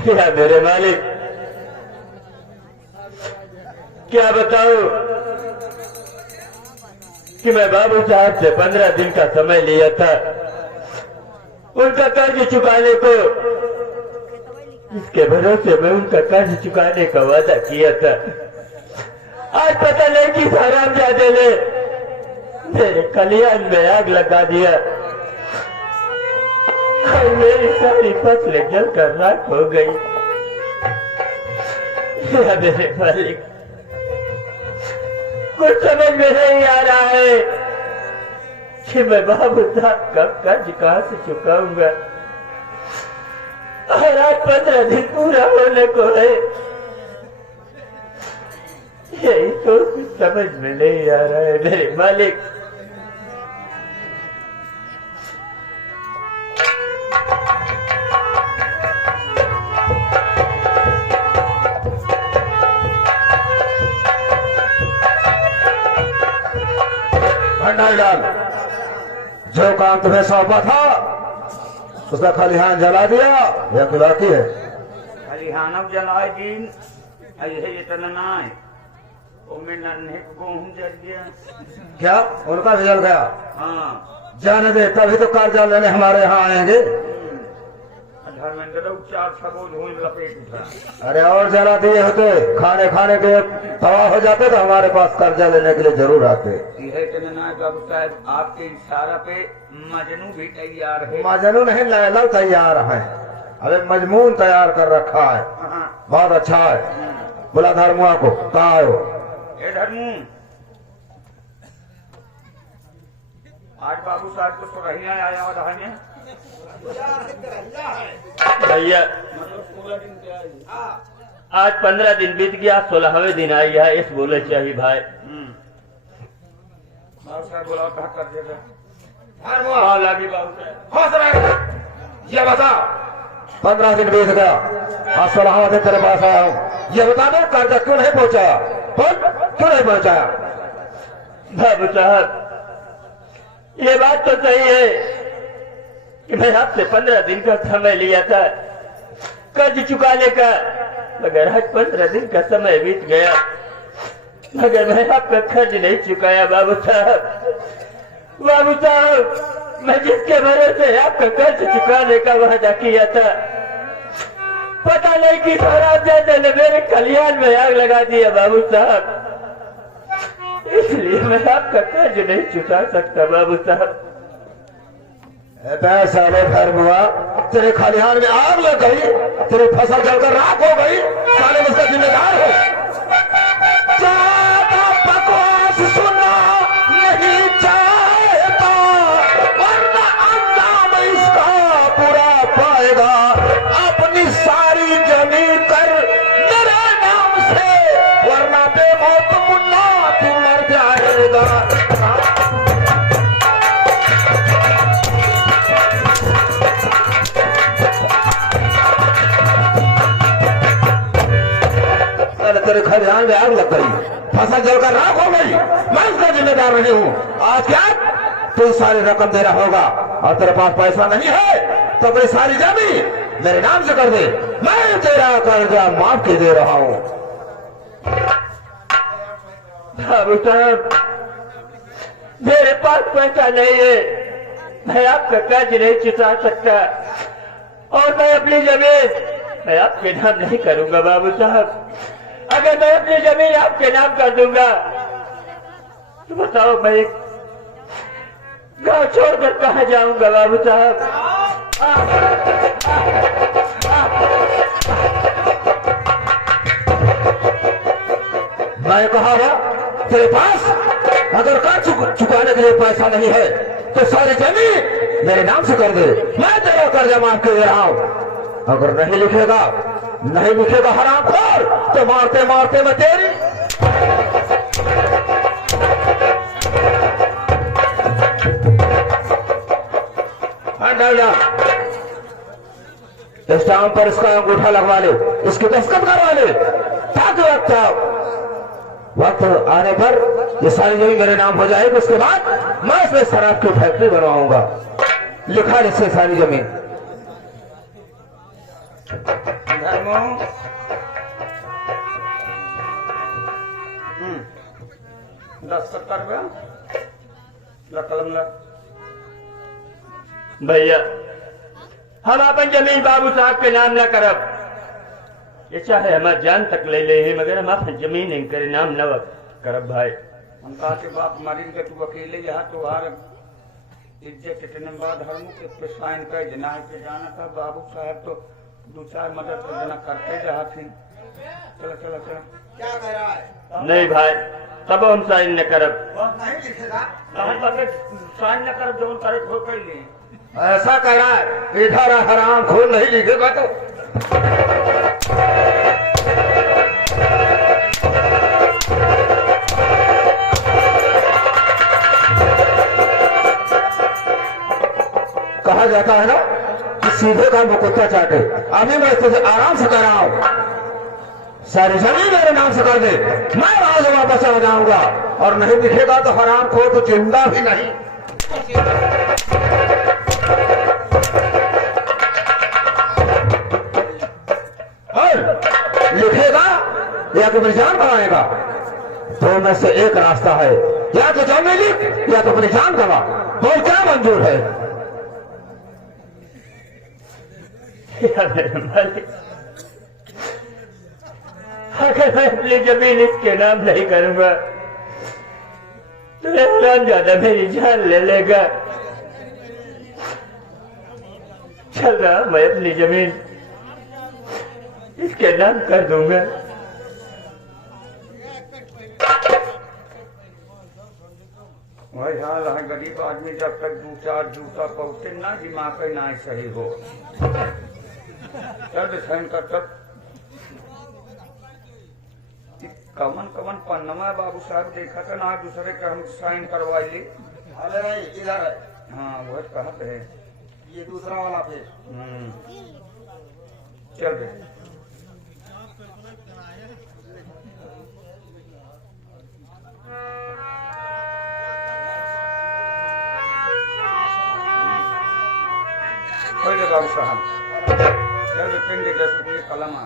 या मेरे मालिक, क्या बताऊं कि मैं बाबू साहब से 15 दिन का समय लिया था उनका कर्ज चुकाने को। इसके भरोसे में उनका कर्ज चुकाने का वादा किया था। आज पता नहीं कि हरामजादे ने मेरे कल्याण में आग लगा दिया और मेरी सारी फसलें जलकर राख हो गई। मेरे मालिक, कुछ समझ में नहीं आ रहा है कि मैं बाबू साहब का कर्ज कहां से चुकाऊंगा। और आज 15 दिन पूरा होने को है। यही तो समझ में नहीं आ रहा है मेरे मालिक। भंडार डाल, जो काम तुम्हें सौंपा था उसका खलिहान जला दिया। यह खुदा की है। खलिहान अब जलाए दिन यही इतना ना है। में नन्हे गेहूं जल गया। क्या उनका भी जल गया? हाँ, जाने दे, तभी तो कर्जा लेने हमारे यहाँ आएंगे। चार सबोज हुई लपेट उठा। अरे और जला दिए होते, खाने खाने के तबाह हो जाते तो हमारे पास कर्जा लेने के लिए जरूर आते। बाबू साहब, आपके इशारा पे मजनू भी तैयार है। मजनू नहीं, लैला तैयार है। अरे मजमून तैयार कर रखा है। बहुत अच्छा है। बोला धर्मुआ को, कहाँ आयो? ए धर्मू, आज बाबू साहब को सुरहिया आया और है भैया। आज 15 दिन बीत गया, 16वें दिन आई है। इस बोले चाहिए भाई। बाबू साहब बोला कर देगा। धर्मुआ लगी बाबू साहब। हौस रहे। ये बता, 15 दिन बीत गया, आज 16वां दिन तेरे पास आया हूँ। ये बता दो, कर्जा क्यों नहीं पहुंचाया? क्यों नहीं पहुंचाया? बाबू साहब, ये बात तो सही है कि मैं आपसे 15 दिन का समय लिया था कर्ज चुकाने का, मगर आज 15 दिन का समय बीत गया मगर मैं आपका कर्ज नहीं चुकाया। बाबू साहब, बाबू साहब, मैं जिसके भरोसे आपका कर्ज चुकाने का वादा किया था, पता नहीं कि हरामजादे ने मेरे कल्याण में आग लगा दिया। बाबू साहब, इसलिए मैं आपका कर्ज नहीं चुका सकता। बाबू साहब, साले धर्मुआ, तेरे खलिहान में आग लग गई, तेरी फसल जलकर राख हो गई, साले उसका जिम्मेदार हो। ज्यादा बकवास सुनना नहीं चाहता, वरना अंजाम इसका बुरा पाएगा। अपनी सारी जमीन कर मेरे नाम से, वरना बेमौत मुन्ना तू मर जाएगा। तेरे खलिहान में आग लग गई, फसल जलकर राख हो गई, मैं उसका जिम्मेदार नहीं हूँ। आज क्या तू सारी रकम दे रहा होगा और तेरे पास पैसा नहीं है तो अपनी सारी जमीन मेरे नाम से कर दे। मैं तेरा कर्जा माफ के दे रहा हूँ। बाबू साहब, मेरे पास पैसा नहीं है, मैं आपका कर्ज नहीं चुका सकता और मैं अपनी जमीन मैं आपके नाम नहीं करूंगा। बाबू साहब, अगर मैं अपनी जमीन आपके नाम कर दूंगा तो बताओ मैं गांव छोड़कर कहां जाऊंगा। बाबू साहब, मैं कहा था तेरे पास अगर कर्ज चुकाने के लिए पैसा नहीं है तो सारी जमीन मेरे नाम से कर दे, मैं तेरा कर्जा माफ कर दे रहा हूं। अगर नहीं लिखेगा हरामखोर, तो मारते मारते मैं तेरी स्टाम्प पर इसका अंगूठा लगवा ले, इसकी दस्तखत करवा ले, ताकि वक्त आने पर ये सारी जमीन मेरे नाम हो जाएगी। उसके बाद मैं इसमें शराब की फैक्ट्री बनवाऊंगा। लिखा इससे सारी जमीन। धर्मो दस्तखत कर बे ला कलम ला भैया हम अपन जमीन बाबू साहब के नाम न करब, ये चाहे हमार जान तक ले ले मगर हम अपन जमीन इनके नाम न करब भाई। हम कहा के बाप मारिन के तू अकेले यहाँ तो हार इज्जत इतने बाद हर मुख पे साइन कर देना है के जाना था बाबू साहब तो दो चार मदद तो देना करते रहा थी। चलो चलो चलो क्या कह रहा है? नहीं भाई तब हम साइन न करब। वह नहीं लिखेगा। कहा तक साइन न कर जो करे हो कर ले ऐसा कह रहा है इधर हराम खून नहीं लिखेगा तो कहा जाता है ना कि सीधे का मुकुत्ता चाटे। अभी मैं तुझे आराम से कर रहा हूं, सारी जमीन मेरे नाम से कर दे, मैं वहां से वापस चला जाऊंगा और नहीं दिखेगा तो हराम खो तो जिंदा भी नहीं। और लिखेगा या तो मेरी जान गवाएगा, तो में से एक रास्ता है, या तो जमीन लिख या तो मेरी जान गवा। बोल क्या मंजूर है? मेरे मालिक अगर मैं अपनी जमीन इसके नाम नहीं करूंगा तो हराम ज्यादा मेरी जान ले लेगा। चल रहा मैं अपनी जमीन इसके नाम कर दूंगा। वही हाल है गरीब आदमी जब तक दो चार जूता पहुंचे ना दिमाग ना सही हो चल साइन कर तब कमन कमन पन्नमा बाबू साहब देखा था ना दूसरे का हम साइन करवा ली। अरे नहीं इधर है, हाँ वह कहते है ये दूसरा वाला पेज। चल बे बाबू साहब चल पिंड 10 रुपये कलम आ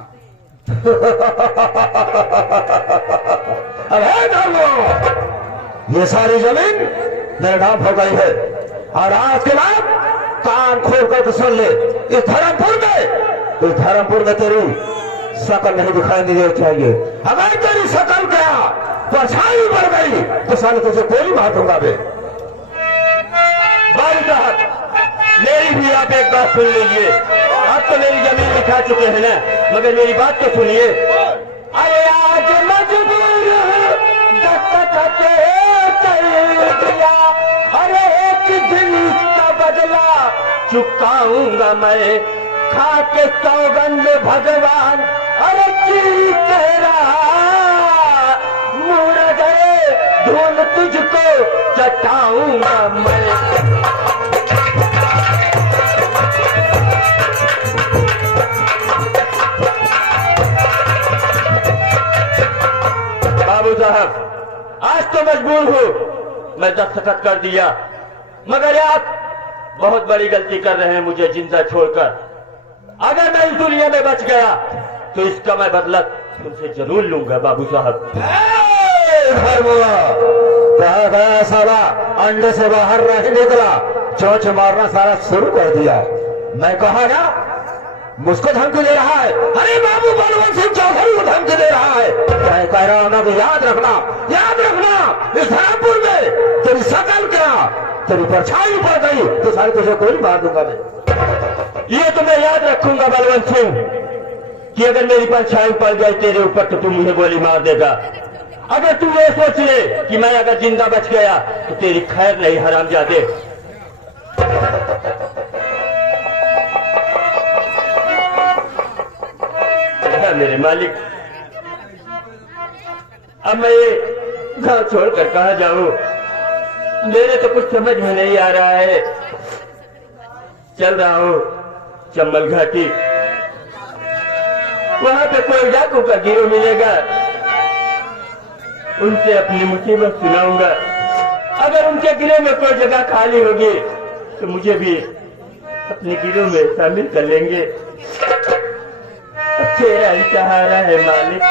अरे धर्मो, ये सारी जमीन मेरे नाम हो गई है और आज के बाद कान खोल कर सुन ले, इस धर्मपुर में तेरी शकल नहीं दिखाई देनी चाहिए। अगर तेरी शकल क्या परछाई बढ़ गई तो साले तुझे गोली मार दूंगा बे। बाबू साहब मेरी भी आप एक बात सुन लीजिए। आप तो मेरी जमीन दिखा चुके हैं ना, मगर मेरी बात तो सुनिए। अरे आज मजबूर दस्तखत कर दिया, अरे एक दिन का बदला चुकाऊंगा मैं, खा के सौगंध भगवान अरे की कह रहा, मुड़ गए धूल तुझको चटाऊंगा मैं। बाबू साहब आज तो मजबूर हूँ, मैं दस्तखत कर दिया, मगर आप बहुत बड़ी गलती कर रहे हैं मुझे जिंदा छोड़कर। अगर मैं इस दुनिया में बच गया तो इसका मैं बदला तुमसे जरूर लूंगा बाबू साहब। कहा गया साला अंडे से बाहर नहीं निकला, चोंच मारना सारा शुरू कर दिया। मैं कहा ना मुझको धमकी दे रहा है, अरे बाबू बलवंत सिंह चौधरी को धमकी दे रहा है। मैं कह रहा हूं ना कि याद रखना इस धर्मपुर में तेरी शकल क्या तेरी परछाई पड़ गई तो सारी तुझे गोली मार दूंगा मैं। ये तो मैं याद रखूंगा बलवंत सिंह कि अगर मेरी परछाई पड़ जाए तेरे ऊपर तो तू मुझे गोली मार देगा। अगर तू ये सोच ले कि मैं अगर जिंदा बच गया तो तेरी खैर नहीं हरामजादे। मेरे मालिक अब मैं ये गांव छोड़कर कहां जाऊं, मेरे तो कुछ समझ में नहीं आ रहा है। चल रहा हूं चंबल घाटी, वहां पे कोई डाकू का गिरोह मिलेगा, उनसे अपनी मुसीबत सुनाऊंगा। अगर उनके गिरोह में कोई जगह खाली होगी तो मुझे भी अपने गिरोह में शामिल कर लेंगे। तेरा ही सहारा है मालिक।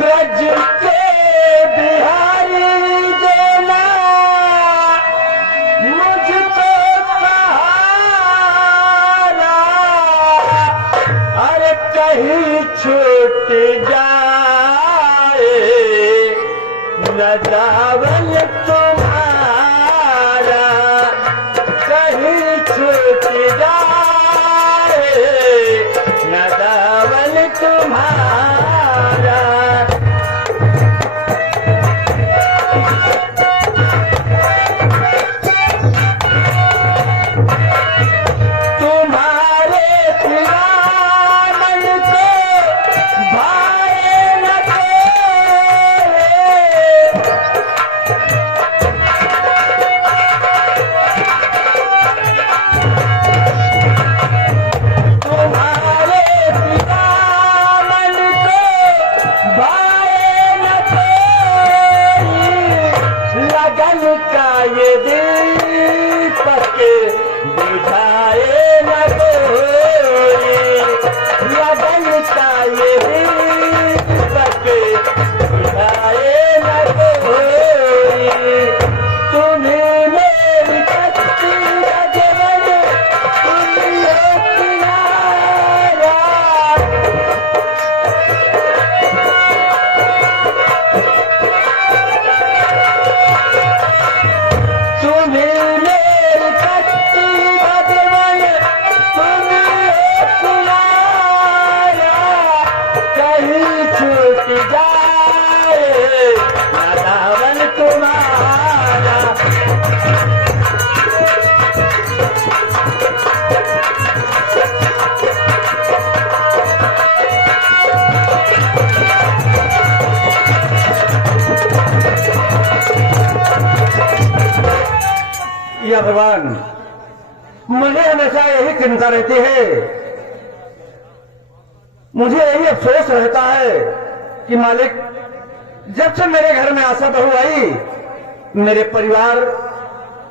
ब्रज के बिहारी देना मुझको सहारा, अरे कहीं छूट जाए न दावल तुम्हारा, कहीं छूट जाए न दावल तुम्हारा। तुम्हारे सिवा मन को भाए न तुम्हारे सिवा मन को भाए न लगन का ये दीपक बुझाए न कोई, लगन का ये दीपक बुझाए न कोई। तुम्हें मेरी कच्ची अजवन तुम लो किनारा, तुम्हें मेरी कच्ची अजवन तुम लो किनारा, कहीं छूट जाए न दामन तुम्हारा। या भगवान, मुझे हमेशा यही चिंता रहती है, मुझे यही अफसोस रहता है कि मालिक, जब से मेरे घर में आशा बहू आई, मेरे परिवार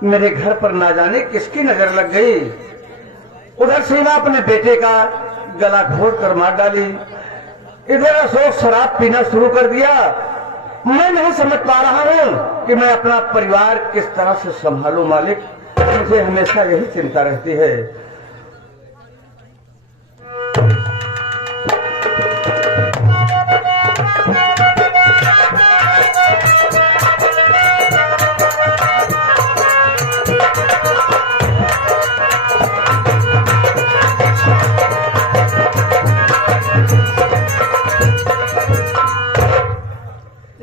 मेरे घर पर ना जाने किसकी नजर लग गई। उधर सीमा अपने बेटे का गला घोट कर मार डाली, इधर अशोक शराब पीना शुरू कर दिया। मैं नहीं समझ पा रहा हूँ कि मैं अपना परिवार किस तरह से संभालूं मालिक, मुझे हमेशा यही चिंता रहती है।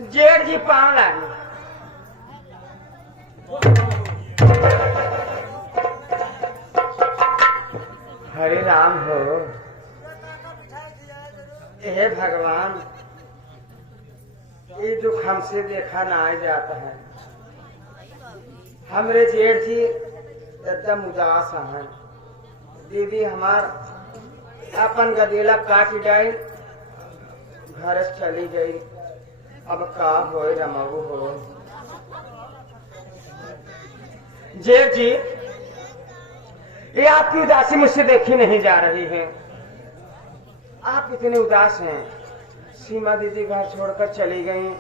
जेठ जी पाँव लागी। हरे राम हो। हे भगवान, ये दुख हमसे देखा ना आ जाता है। हमरे जेठ जी एकदम उदास हैं। दीदी हमार अपन गदेला काट डाई, घर से चली गई। अब का हो रमऊ हो। जेठ जी, ये आपकी उदासी मुझसे देखी नहीं जा रही है। आप इतने उदास हैं। सीमा दीदी घर छोड़कर चली गई।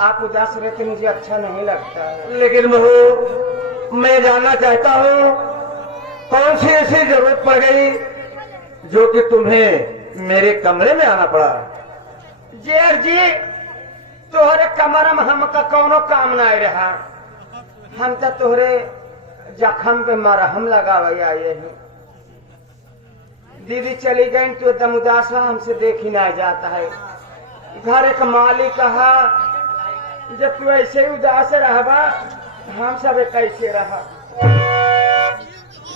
आप उदास रहते मुझे अच्छा नहीं लगता है। लेकिन बहू, मैं जानना चाहता हूँ कौन सी ऐसी जरूरत पड़ गई जो कि तुम्हें मेरे कमरे में आना पड़ा। जेठ जी, तोहरे कमरा में हमका कौनो काम ना रहा। हम तो तोहरे जख्म पे मरहम लगावे आए हैं। दीदी चली गई तो एकदम उदास है, हमसे देख ही ना जाता है। घर एक मालिक कहा, जब तू ऐसे ही उदास रहबा हम सब कैसे रहा।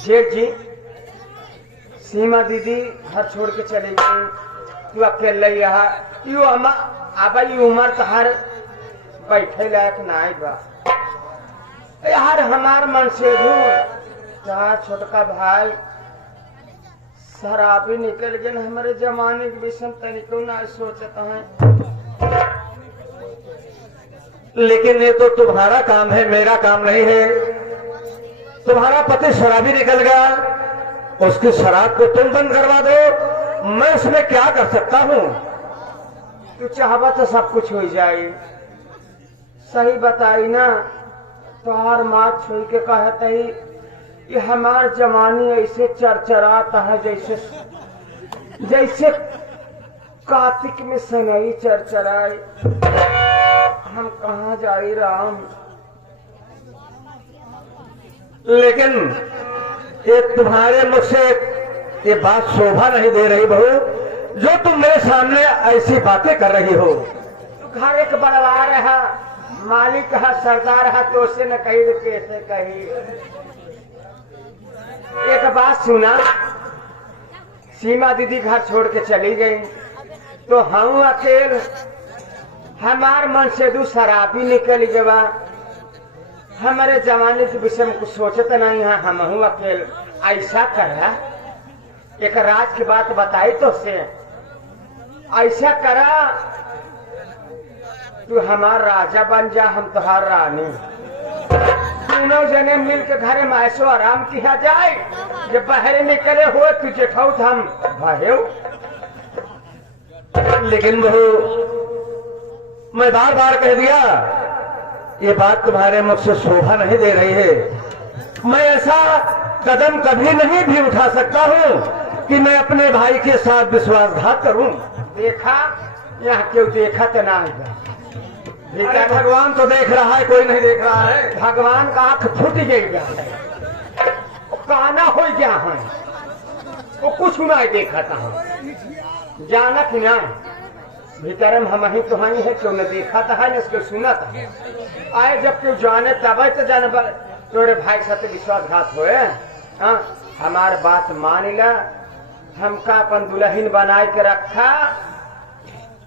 जेठ जी, सीमा दीदी घर छोड़ के चली गई, तू अकेले यहाँ। यू अब उम्र तहार बैठे लायक ना बा यार। हमार मन से जहाँ छोटका भाई शराबी निकल गए, हमारे जमाने के विषय तनिको ना सोचता है। लेकिन ये तो तुम्हारा काम है, मेरा काम नहीं है। तुम्हारा पति शराबी निकल गया, उसकी शराब को तुम बंद करवा दो, मैं उसमें क्या कर सकता हूँ? तू चाहबा तो सब कुछ हो जाए। सही बताई ना, तोहार माँ छोड़ के कहता ही ये हमार जवानी ऐसे चरचराता है जैसे जैसे कार्तिक में सनई चरचराए। हम कहाँ जाई राम? लेकिन ये तुम्हारे मुख से ये बात शोभा नहीं दे रही बहू, जो तुम मेरे सामने ऐसी बातें कर रही हो। तू घर एक बड़वा रहा, मालिक है, सरदार है, तो उससे न कही तो कैसे कही? एक बात सुना, सीमा दीदी घर छोड़ के चली गई तो हम अकेले, हमार मन से दू शराबी निकल गवा। हमारे जमाने के विषय में कुछ सोचते नहीं है, हम हूँ अकेले। ऐसा करा, एक राज की बात बताई तो से, ऐसा करा तू हमार राजा बन जा, हम तुहार रानी। तीनों जने मिल के घरे में ऐसो आराम किया जाए। जब बाहर निकले हुए तू जेठाऊ हम भाई। लेकिन बहू, मैं बार बार कह दिया, ये बात तुम्हारे मुख से शोभा नहीं दे रही है। मैं ऐसा कदम कभी नहीं भी उठा सकता हूँ कि मैं अपने भाई के साथ विश्वासघात करूं। देखा, यहाँ क्यों देखा तो ना आएगा। अरे भगवान तो देख रहा है, कोई नहीं देख रहा है। भगवान का आंख फूट गई, काना हो गया है, वो कुछ नहीं देखा था। जाना कि ना भीतर में हम ही तो ही है, क्यों न देखा था न इसको सुना था। आए जब क्यों जाने तब तो जाने तोरे भाई साथ विश्वासघात होए। हाँ, हमार बात मान ला, हमका अपन दुल्हन बनाए के रखा,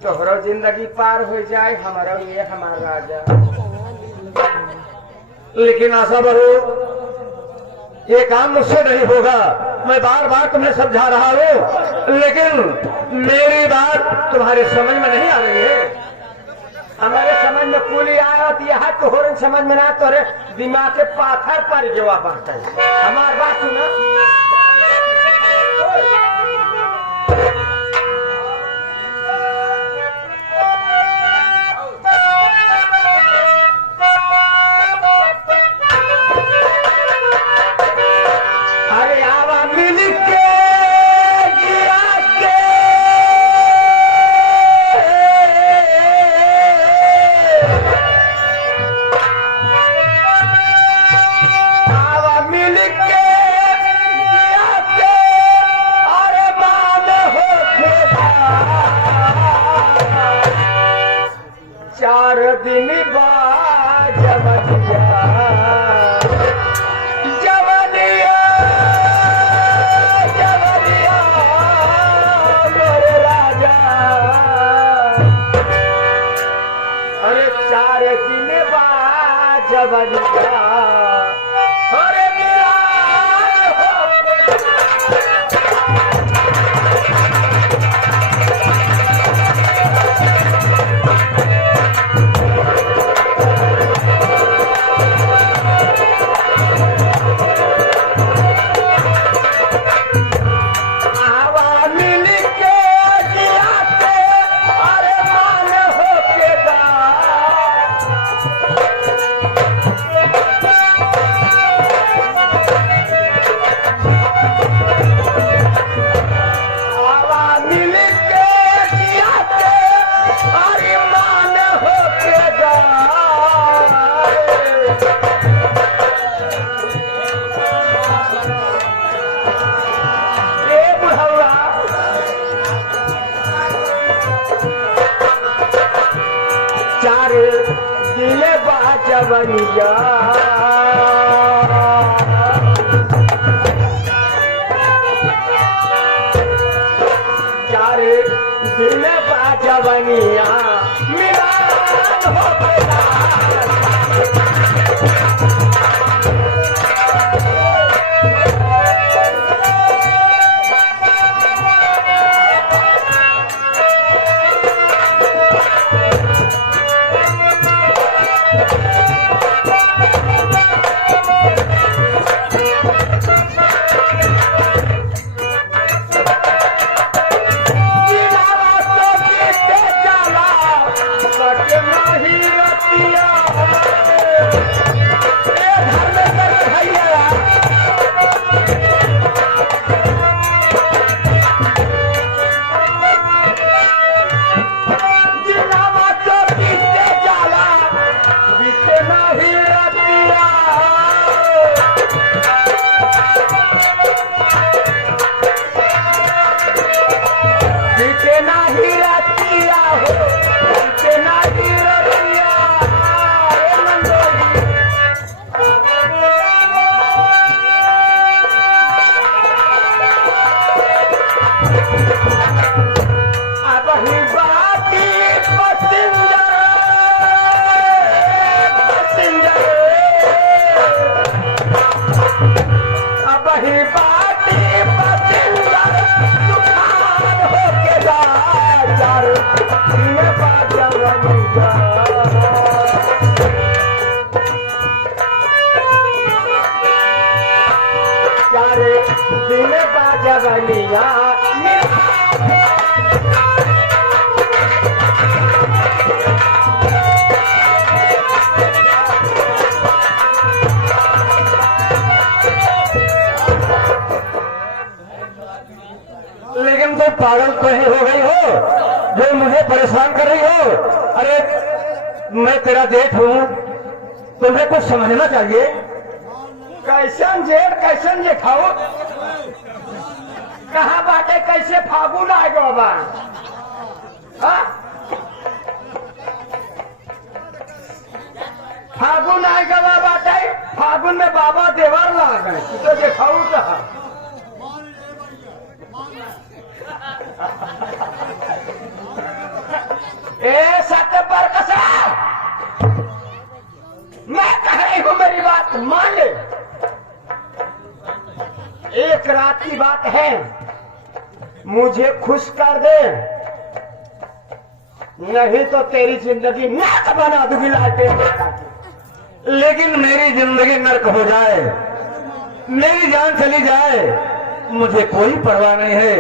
तोहरो जिंदगी पार हो जाए, हमारा ये हमारा राजा। लेकिन आशा बहू, ये काम मुझसे नहीं होगा। मैं बार बार तुम्हें समझा रहा हूँ, लेकिन मेरी बात तुम्हारे समझ में नहीं आ रही है। हमारे समझ में कुली आया है, तोहरे समझ में ना, तोरे दिमाग के पाथर पर जवाब आता है। हमार बात सुना, अरे आवा मिल के गिरा के, आवा मिल के गिरा के, अरे मान हो चार दिन बाद जवनिया जवनिया जवनिया मेरे राजा। अरे 4 दिन बाद जवनिया, अरे मेरा आवा मिल के जिया के, अरे मान हो के दा। आवा मिल के जिया के, अरे मान हो के दा। ए बुढ़वा, चार दिन बाद जवनिया, चार दिन बाद जवनिया मिलान हो गया। अब ही बाटी पसिंजर तूफान होके जा चार दिन बाजवनिया चारे दिन बाजवनिया लेकिन तो पागल कहीं हो गई हो जो मुझे परेशान कर रही हो। अरे मैं तेरा जेठ हूँ, तुम्हें कुछ समझना चाहिए। कैसन जेठ कैसन जेठाओ, कहाँ बाटे कैसे फागुन आएगा बाबा? फागुन आएगा बाबा, फागुन में बाबा देवर ला गए तो जेठाऊ कहा। ए सत्य पर कसम, मैं कह रही हूं मेरी बात मान ले। एक रात की बात है, मुझे खुश कर दे, नहीं तो तेरी जिंदगी नर्क बना दूंगी लालटेन। लेकिन मेरी जिंदगी नर्क हो जाए, मेरी जान चली जाए, मुझे कोई परवाह नहीं है,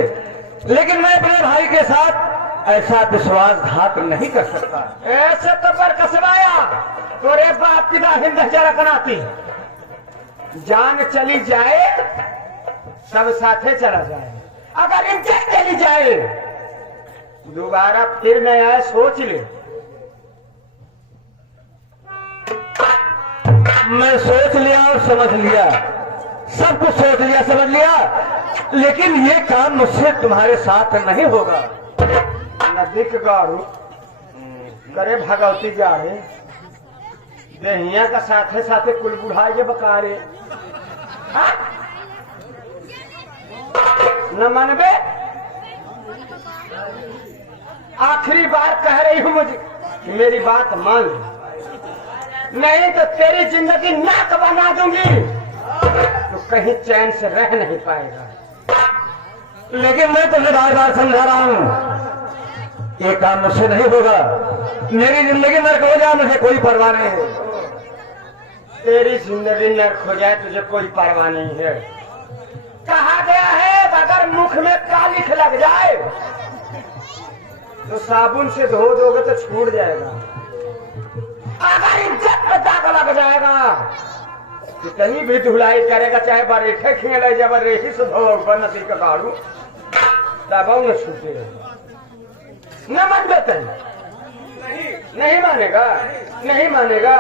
लेकिन मैं अपने भाई के साथ ऐसा विश्वासघात नहीं कर सकता। ऐसे तो पर कसवाया तोरे बाप की दाहिन दहजा रखनाती, जान चली जाए सब साथे चला जाए, अगर इज्जत चली जाए दोबारा फिर मैं आए सोच ले। मैं सोच लिया और समझ लिया, सब कुछ सोच लिया समझ लिया, लेकिन ये काम मुझसे तुम्हारे साथ नहीं होगा। नदी के गारू करे भगवती जा रहे देहिया का साथे साथे कुल बुढ़ाई के बकारे न मनबे। आखिरी बार कह रही हूं मुझे मेरी बात मान, नहीं तो तेरी जिंदगी नाक बना दूंगी, तो कहीं चैन से रह नहीं पाएगा। लेकिन मैं तुम्हें बार बार समझा रहा हूं, ये काम मुझसे नहीं होगा। मेरी जिंदगी नर्क हो जाए मुझे कोई परवाह नहीं है। तेरी जिंदगी नर्क हो जाए तुझे कोई परवाह नहीं है। कहा गया है अगर मुख में कालिख लग जाए तो साबुन से धो दोगे तो छूट जाएगा, अगर इज्जत में दाग लग जाएगा कितनी भी धुलाई करेगा, चाहे बरेठे खेले जब रेही से धो नदी का काड़ू तब न छूटे। न मान बेटे, नहीं मानेगा, नहीं मानेगा।